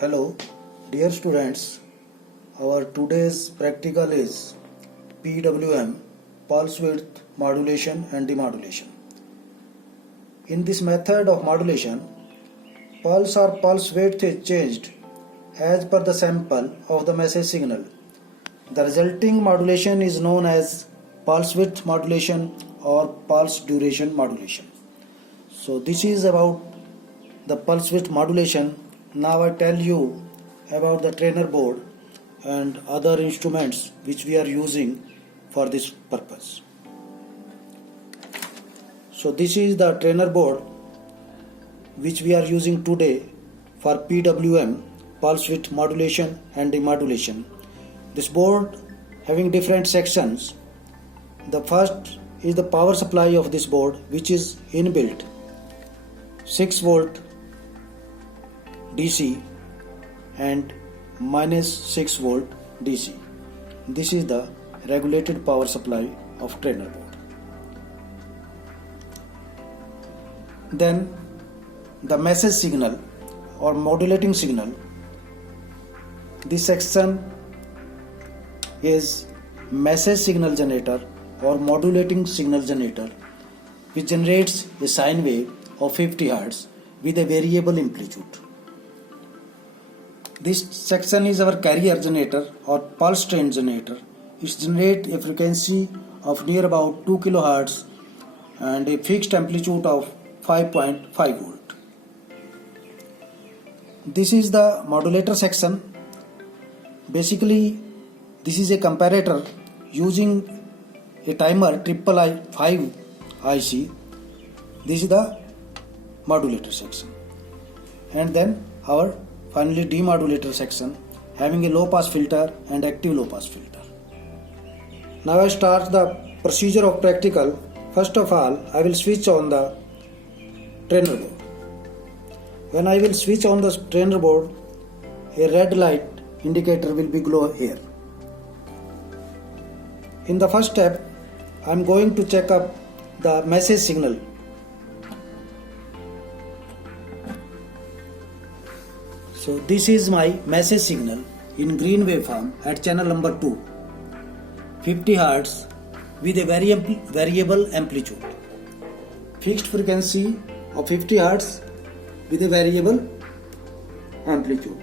Hello, dear students. Our today's practical is PWM, pulse width modulation and demodulation. In this method of modulation, pulse or pulse width is changed as per the sample of the message signal. The resulting modulation is known as pulse width modulation or pulse duration modulation. So this is about the pulse width modulation. Now I tell you about the trainer board and other instruments which we are using for this purpose. So this is the trainer board which we are using today for PWM, pulse width modulation and demodulation. This board having different sections. The first is the power supply of this board, which is inbuilt 6 volt DC and minus 6 volt DC. This is the regulated power supply of trainer board. Then the message signal or modulating signal. This section is message signal generator or modulating signal generator, which generates a sine wave of 50 Hz with a variable amplitude. This section is our carrier generator or pulse train generator. It generates a frequency of near about 2 kHz and a fixed amplitude of 5.5 volt. This is the modulator section. Basically, this is a comparator using a timer III-5 IC. This is the modulator section. And then our finally demodulator section having a low pass filter and active low pass filter. Now I start the procedure of practical. First of all, I will switch on the trainer board. When I will switch on the trainer board, a red light indicator will be glow here. In the first step, I am going to check up the message signal. So this is my message signal in green waveform at channel number 2, 50 Hz with a variable amplitude. Fixed frequency of 50 Hz with a variable amplitude.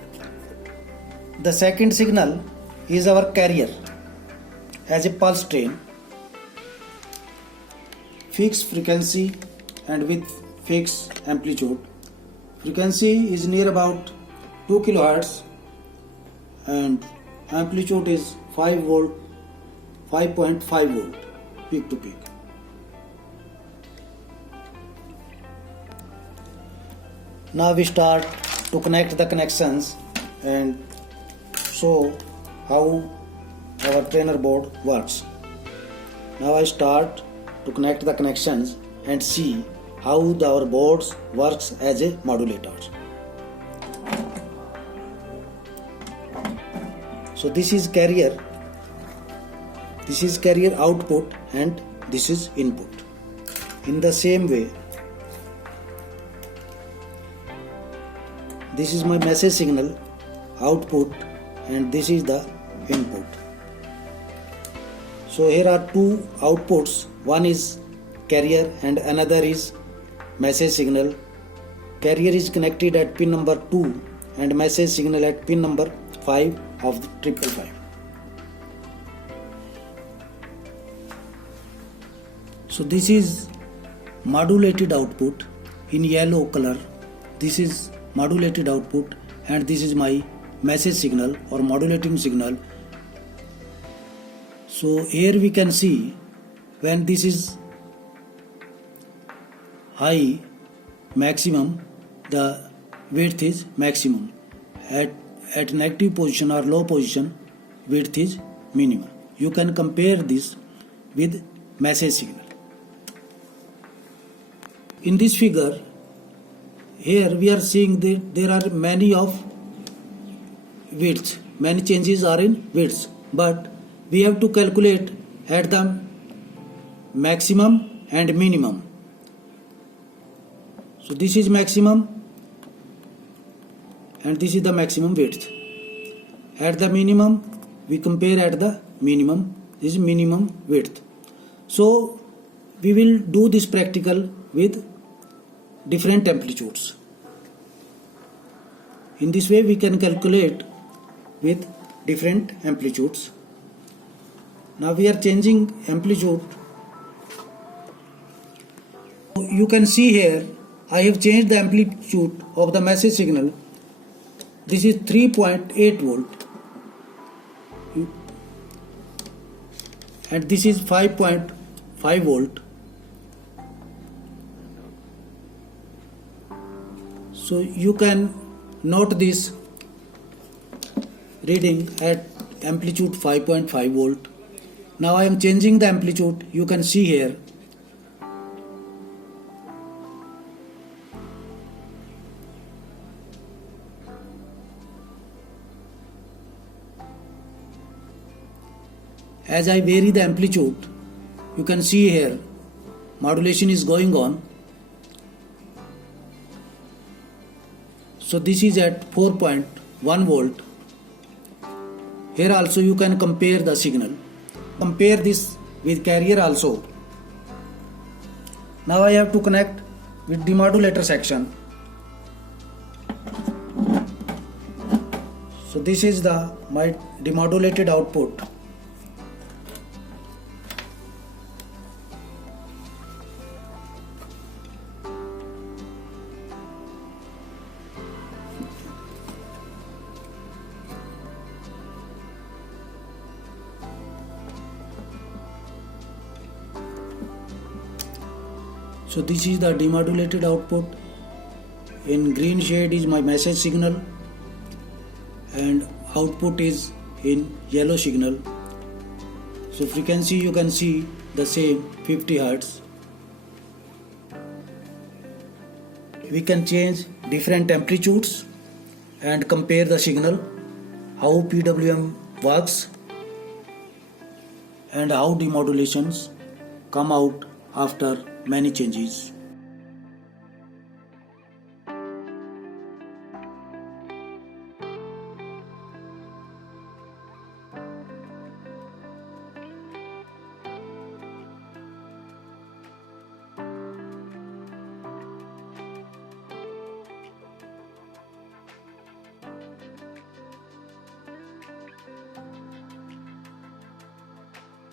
The second signal is our carrier as a pulse train. Fixed frequency and with fixed amplitude. Frequency is near about 2 kHz and amplitude is 5 volt, 5.5 volt peak to peak. Now we start to connect the connections and show how our trainer board works. Now I start to connect the connections and see how our boards works as a modulator. So this is carrier output and this is input. In the same way, this is my message signal output and this is the input. So here are two outputs. One is carrier and another is message signal. Carrier is connected at pin number 2 and message signal at pin number 5 of the 555. So this is modulated output in yellow color. This is modulated output and this is my message signal or modulating signal. So here we can see when this is high maximum, the width is maximum. At negative position or low position, width is minimum. You can compare this with message signal. In this figure, here we are seeing that there are many of widths. Many changes are in widths, but we have to calculate at the maximum and minimum. So this is maximum and this is the maximum width. At the minimum, we compare at the minimum. This is minimum width. So we will do this practical with different amplitudes. In this way we can calculate with different amplitudes. Now we are changing amplitude. You can see here I have changed the amplitude of the message signal. This is 3.8 volt and this is 5.5 volt. So you can note this reading at amplitude 5.5 volt. Now I am changing the amplitude. You can see here. As I vary the amplitude, you can see here modulation is going on. So this is at 4.1 volt. Here also you can compare the signal. Compare this with carrier also. Now I have to connect with demodulator section. So this is my demodulated output. So this is the demodulated output. In green shade is my message signal and output is in yellow signal. So frequency you can see the same 50 Hz. We can change different amplitudes and compare the signal, how PWM works and how demodulations come out after many changes.